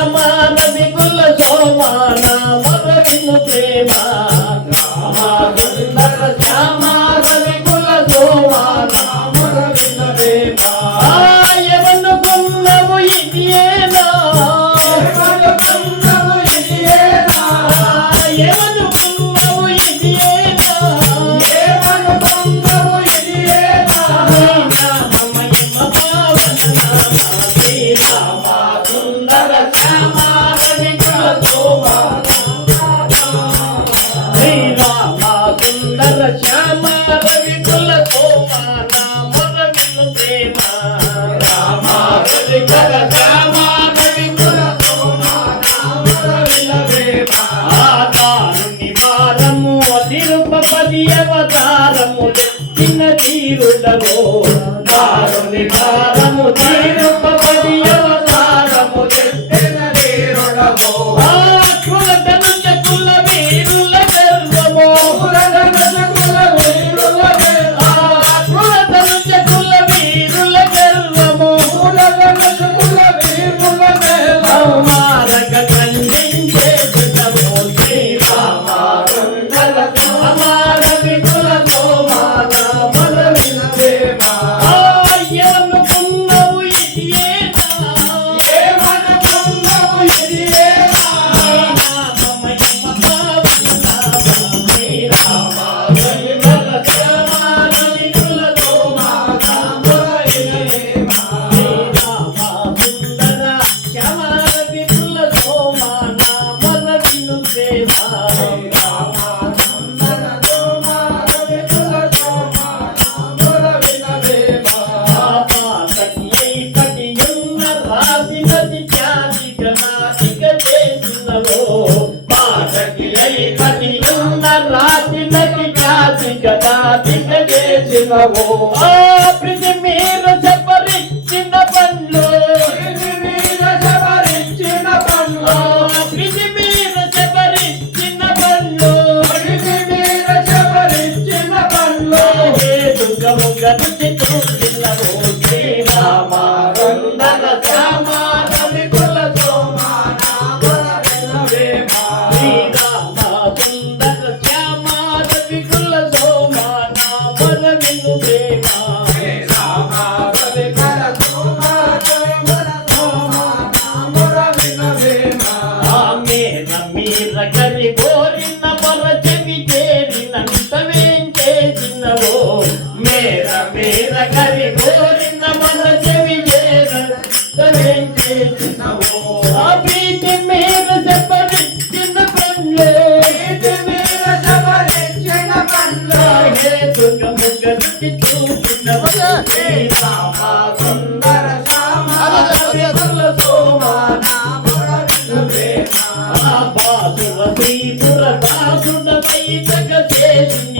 ama చేసినవు పృథి మీద శబరించిన పండ్లు పృథి మీద శబరించిన పండ్లు పృథి మీద శబరించిన పండ్లు పృథి ప్రీతి మీరు సపరించిన పనులు. మీరు సపరించిన పనులు. దుర్గముఖి చూసిన సుందర శ్యామ సోమానా బాసు శ్రీపుర దాసుడై జగదేశుని